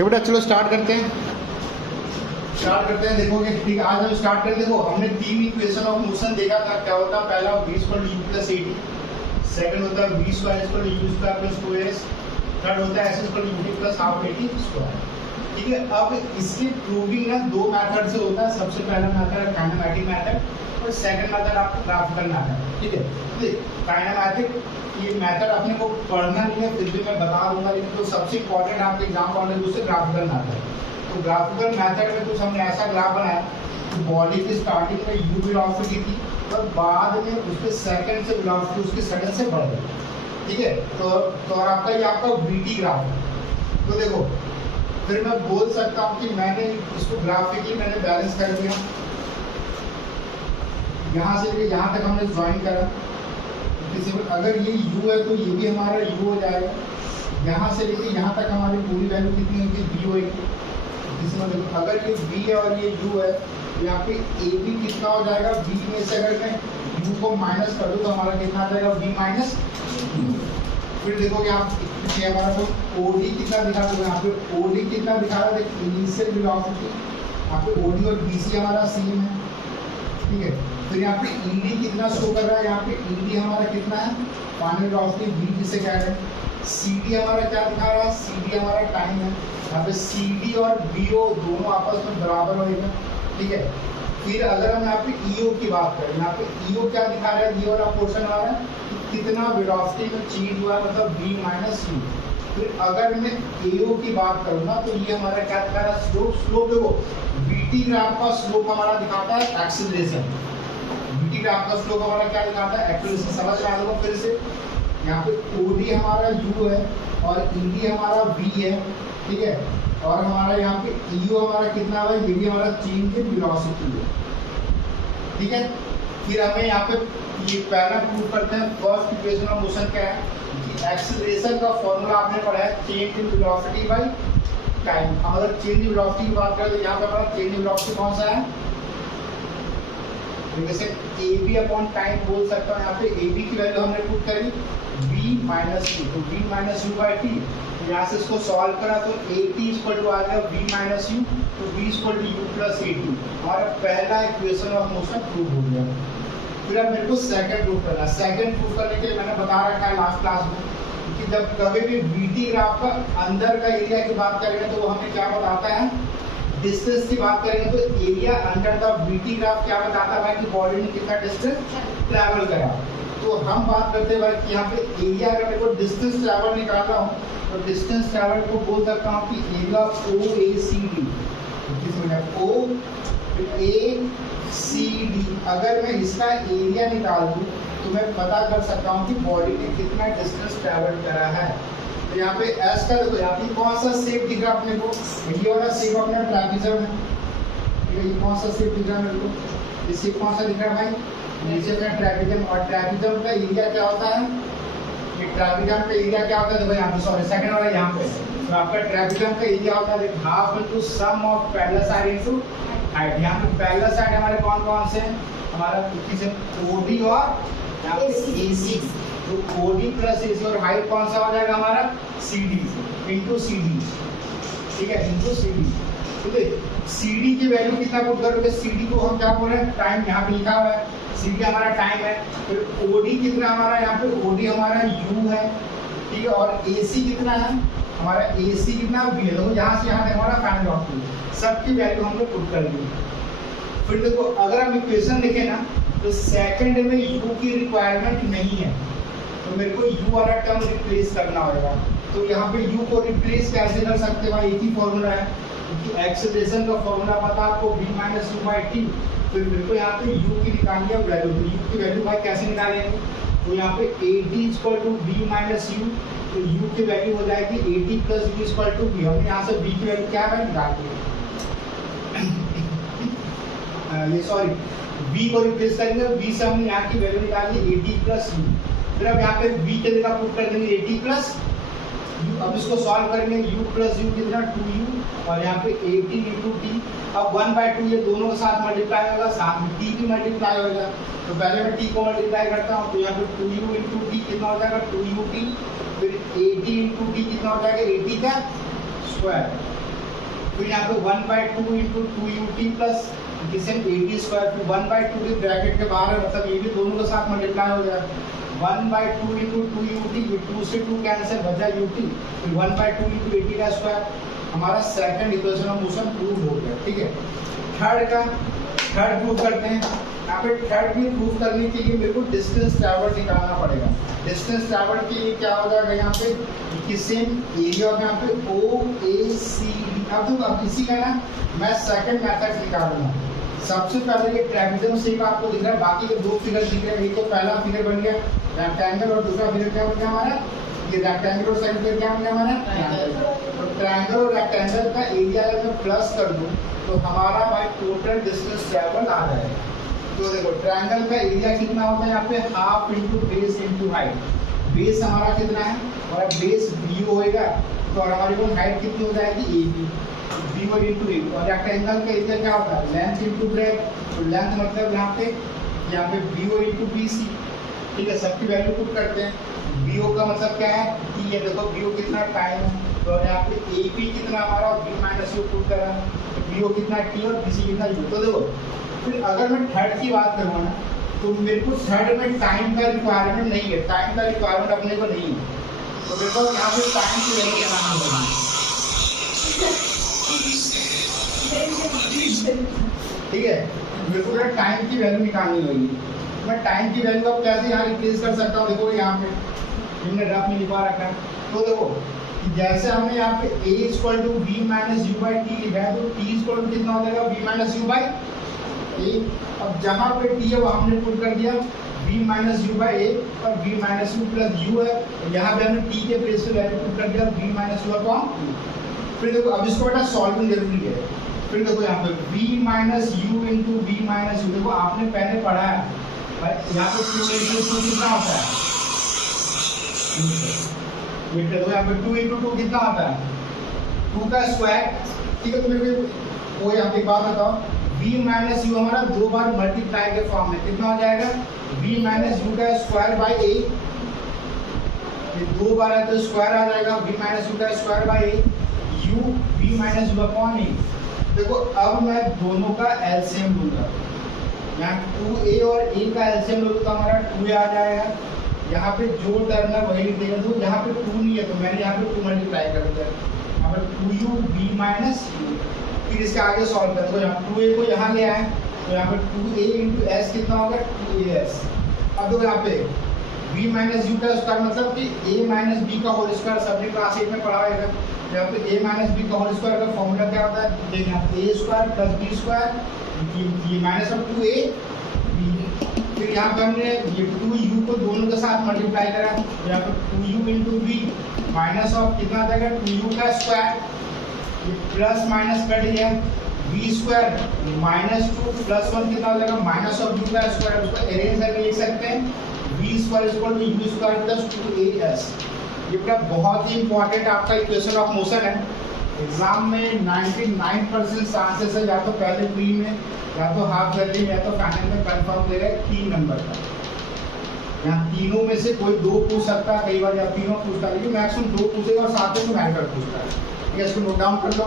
तो बेटा चलो स्टार्ट करते हैं। देखोगे ठीक है, आज हम स्टार्ट करते हैं। देखो हमने तीन इक्वेशन ऑफ मोशन देखा था। क्या होता है? पहला v equal to u plus 80, second होता है v square equal to u square plus 2s, third होता है s equal to ut plus half 80 square. ठीक है, अब इसकी प्रूविंग ना दो मेथड से होता है। सबसे पहला मेथड है काइनेमैटिक मेथड और सेकंड मेथड आपका ग्राफिकल मेथड। ठीक है, देख काइनेमैटिक ये मेथड अपने को पढ़ना नहीं है, फिर भी मैं बता दूंगा, लेकिन तो सबसे इंपॉर्टेंट आपके एग्जाम पॉइंट ऑफ व्यू से ग्राफिकल मेथड। तो ग्राफिकल मेथड में कुछ हमने ऐसा ग्राफ बनाया कि बॉडी की स्टार्टिंग में u वेलोसिटी थी और बाद में उसके सेकंड से वेलोसिटी उसकी सडन से बढ़ गई। ठीक है, तो आपका ये आपका vt ग्राफ है। तो देखो फिर मैं बोल सकता हूँ कि मैंने इसको ग्राफिकली मैंने बैलेंस कर दिया। यहाँ से लेके यहाँ तक हमने ज्वाइन करा। अगर ये u है तो ये भी हमारा u हो जाएगा। यहाँ से लेके यहाँ तक हमारी पूरी वैल्यू कितनी होगी? v होगी। इसमें देखो अगर ये v है और ये u है तो यहाँ पे a भी कितना हो जाएगा? v में से अगर मैं u को माइनस कर दूँ तो हमारा कितना आ जाएगा? v minus u। फिर देखोगे आप हमारा तो OD कितना दिखा दो, यहाँ पे OD कितना दिखा रहा है? इनिशियल वेलोसिटी यहाँ पे OD और BC हमारा सेम है। ठीक है, फिर यहाँ पे ED कितना शो कर रहा है? यहाँ पे ED हमारा कितना है? फाइनल वेलोसिटी v जिसे कह रहे हैं। CD हमारा क्या दिखा रहा है? CD हमारा टाइम है। यहाँ पे CD और BO दोनों आपस में बराबर होगा। ठीक है, फिर अगर हम यहाँ पे EO की बात करें, यहाँ पे EO क्या दिखा रहा है? ये वाला पोर्शन आ रहा है कितना वेलोसिटी में चेंज हुआ है, मतलब v माइनस u। फिर अगर मैं AO की बात करूँ ना तो ये हमारा क्या दिखा रहा है? स्लोप देखो VT ग्राफ का स्लोप हमारा दिखाता है एक्सीलरेशन। VT ग्राफ का स्लोप हमारा क्या दिखाता है? एक्सीलरेशन। समझ में आ जाएगा फिर से। यहाँ पे OD हमारा u है और ED हमारा v है। ठीक है, और हमारा यहाँ पे EO हमारा कितना है? ये भी हमारा चेंज इन वेलोसिटी है। ठीक है, फिर हमें यहाँ पे ये पहला प्रूव करते हैं। फर्स्ट इक्वेशन ऑफ मोशन क्या है कि एक्सीलरेशन का फॉर्मूला आपने पढ़ा है change in velocity by time. हम अगर चेंज इन वेलोसिटी की बात करें तो यहाँ पे हमारा चेंज इन वेलोसिटी कौन सा है? जैसे AB अपॉन टाइम बोल सकता हूँ। यहाँ पे AB की वैल्यू हमने पुट करी v माइनस u, तो v minus u by T. यहाँ से इसको सॉल्व करा तो AT इक्वल टू आ गया v माइनस u, तो v equal to u plus AT। हमारा पहला इक्वेशन ऑफ मोशन प्रूव हो गया। फिर अब मेरे को सेकंड प्रूव करना है। सेकंड प्रूव करने के लिए मैंने बता रखा है लास्ट क्लास में कि जब कभी भी VT ग्राफ का अंदर का एरिया की बात करेंगे तो वो हमें क्या बताता है? डिस्टेंस की बात करेंगे तो area under the VT graph क्या बताता है भाई कि बॉडी ने कितना डिस्टेंस ट्रैवल करा। तो हम बात करते हैं भाई कि यहाँ पे एरिया अगर मेरे को डिस्टेंस ट्रैवल निकालना हो तो डिस्टेंस ट्रैवल को बोल सकता हूँ कि एरिया OACD। OACD अगर मैं इसका एरिया निकाल दूँ तो मैं पता कर सकता हूँ कि बॉडी ने कितना डिस्टेंस ट्रैवल करा है। तो यहाँ पे S का देखो यहाँ पे कौन सा शेप दिख रहा है अपने को? ये वाला शेप अपना ट्रापेजम है। ये कौन सा शेप दिख रहा है मेरे को? ये शेप कौन सा दिख रहा है भाई? नीचे अपना ट्रापेजम। और ट्रापेजम का एरिया क्या होता है? ये ट्रापेजम का एरिया क्या होता है? देखो यहाँ पे सॉरी सेकंड वाला यहाँ पे तो आपका ट्रापेजम का एरिया होता है half into sum of parallel side into height. यहाँ पे पैरेलल साइड हमारे कौन कौन से हैं? हमारा किसे OD और यहाँ पे AC। तो OD प्लस AC और हाइट कौन सा हो जाएगा हमारा? CD into CD। ठीक है, इंटू CD। ठीक है, CD की वैल्यू कितना पुट करोगे? CD को हम क्या बोल रहे हैं? टाइम। यहाँ पे लिखा हुआ है CD हमारा टाइम है। फिर OD कितना हमारा? यहाँ पे OD हमारा U है। ठीक है, और AC कितना है हमारा? AC कितना V है। देखो यहाँ से यहाँ तक हमारा फाइनल आउटपुट सबकी वैल्यू हमने पुट कर दी। फिर देखो अगर हम इक्वेशन लिखें ना तो सेकंड में U की रिक्वायरमेंट नहीं है तो मेरे को U वाला टर्म रिप्लेस करना होगा। तो यहाँ पे U को रिप्लेस कैसे कर सकते हैं भाई? एक ही फॉर्मूला है क्योंकि एक्सीलरेशन का फॉर्मूला पता आपको v minus u by T. फिर मेरे को यहाँ पे U की निकालनी है वैल्यू। तो U की वैल्यू भाई कैसे निकालेंगे? तो यहाँ पे AT equal to v minus u, तो U की वैल्यू हो जाएगी AT plus u equal to v। हमने यहाँ से v की वैल्यू क्या है निकाल दी। ये सॉरी v को रिप्लेस करेंगे, v से हमने यहाँ की वैल्यू निकाली AT प्लस u। फिर अब यहाँ पे v के जगह पुट कर देंगे AT प्लस u। अब इसको सॉल्व करेंगे u प्लस u कितना 2u और यहाँ पे 80 इंटू टी। अब 1/2 ये दोनों के साथ मल्टीप्लाई होगा, साथ में t भी मल्टीप्लाई होगा। तो पहले मैं t को मल्टीप्लाई करता हूँ तो यहाँ पे 2u इंटू टी कितना हो जाएगा 2ut। फिर 80 इंटू टी कितना हो जाएगा 80 का स्क्वायर। फिर यहाँ पे 1/2 इंटू 2ut प्लस किसे 80 स्क्वायर, फिर 1/2 की ब्रैकेट के बाहर है, मतलब ये भी दोनों के साथ मल्टीप्लाई हो जाएगा। 1/2 इंटू 2ut, ये 2 से 2 कैंसिल, बचा ut, फिर 1/2 इंटू 80 का स्क्वायर। हमारा second equation of motion prove हो गया। ठीक है, थर्ड प्रूव करते हैं। यहाँ पे थर्ड भी प्रूव करने के लिए मेरे को डिस्टेंस ट्रैवल निकालना पड़ेगा। डिस्टेंस ट्रैवल के लिए क्या हो जाएगा, यहाँ पे किसी एरिया में यहाँ पे OACD। अब इसी का ना मैं सेकंड मेथड निकालूंगा। सबसे पहले ये ट्रेपेजियम शेप आपको दिख रहा है, बाकी के दो फिगर दिख रहे हैं। एक तो पहला फिगर बन गया रेक्टेंगल और दूसरा फिगर क्या बन गया हमारा, ये रेक्टेंगल और सेकंड फिगर क्या बन गया हमारा ट्रायंगल। तो ट्रायंगल और रेक्टेंगल का एरिया अगर मैं प्लस कर दूं तो हमारा भाई टोटल डिस्टेंस ट्रैवल आ जाएगा। तो देखो ट्रायंगल का एरिया कितना होता है यहाँ पे, half into base into height. Base हमारा कितना है, हमारा बेस बी होएगा, तो हमारी को हाइट कितनी हो जाएगी AB, B इंटू A। और रेक्टेंगल का एरिया क्या होता है, लेंथ इंटू ब्रेथ। तो लेंथ मतलब यहाँ पे BO इंटू BC। ठीक है, सबकी वैल्यू पुट करते हैं। BO का मतलब क्या है, T है, देखो BO कितना टाइम है, तो यहाँ पे AB कितना हमारा और B माइनस U पुट करा, तो BO कितना T और BC कितना U। तो देखो फिर अगर मैं थर्ड की बात करूँ ना, तो मेरे को थर्ड में टाइम का रिक्वायरमेंट नहीं है, टाइम का रिक्वायरमेंट अपने को नहीं है। तो मेरे को यहाँ पे टाइम की वैल्यू बनाना होगा। ठीक है, मेरे को टाइम की वैल्यू निकालनी होगी। मैं टाइम की वैल्यू अब कैसे यहाँ रिप्लेस कर सकता हूँ, देखो यहाँ पे हमने ग्राफ में लिखा रखा है। तो देखो जैसे हमने यहाँ पे A equal to V minus U by T लिखा है, तो T इक्वल टू कितना हो जाएगा, V minus U by A। अब जहाँ पे T है वो हमने पुट कर दिया V minus U by A, और V minus U plus U है, यहाँ पे हमने T के प्लेस पे वैल्यू पुट कर दिया V माइनस U अपॉन। फिर देखो अब इसको बेटा सॉल्विंग जरूरी है। फिर देखो यहाँ पे V minus U into V minus U, देखो आपने पहले पढ़ा है यहाँ पे 2 इंटू 2 कितना होता है, ये देखो यहाँ पे 2 इंटू 2 कितना होता है, 2 का स्क्वायर। ठीक है, तो मेरे को वो यहाँ पे बात बताओ, V माइनस U हमारा दो बार मल्टीप्लाई के फॉर्म में कितना हो जाएगा, V माइनस U का स्क्वायर बाई A। ये दो बार है तो स्क्वायर आ जाएगा, V माइनस U का square by A, U V minus U upon A। देखो अब मैं दोनों का एलसीएम लूंगा, यहाँ 2A और A का एलसीएम लूंगा तो हमारा 2A आ जाएगा। यहाँ पे जो टर्म है वही लिख देगा, तो यहाँ पे 2 नहीं है तो मैंने यहाँ पे 2 मल्टीप्लाई कर दिया, यहाँ पर 2U V माइनस U। फिर इसके आगे सॉल्व कर दो, यहाँ 2A को यहाँ ले आए तो यहाँ पर 2A इंटू S कितना होगा 2AS। अब देखो यहाँ पे V माइनस U का स्क्वायर मतलब कि A माइनस B का होल स्क्वायर, सबने क्लास 8 में पढ़ा होगा। यहाँ पे A माइनस B का होल स्क्वायर का फॉर्मूला क्या होता है, देखिए यहाँ पे A square plus B square, ये माइनस ऑफ 2A B। फिर यहाँ पे हमने ये 2U को दोनों के साथ मल्टीप्लाई करा, यहाँ पे 2U into B minus of कितना आ जाएगा 2U का स्क्वायर, ये प्लस माइनस कट गया, V स्क्वायर माइनस 2 प्लस 1 कितना हो जाएगा माइनस ऑफ U का स्क्वायर। उसको अरेंज करके लिख सकते हैं V square equal to U square plus 2AS। ये पूरा बहुत ही इंपॉर्टेंट आपका इक्वेशन ऑफ मोशन है। एग्जाम में 99% चांसेस है, या तो पहले प्री में, या तो हाफ जर्नी में, या तो फाइनल में कंफर्म दे रहे 3 नंबर का। यहाँ तीनों में से कोई 2 पूछ सकता है, कई बार या तीनों पूछता है, लेकिन मैक्सिमम 2 पूछेगा और साथ में मैटर पूछता है। ठीक है, इसको नोट डाउन कर लो।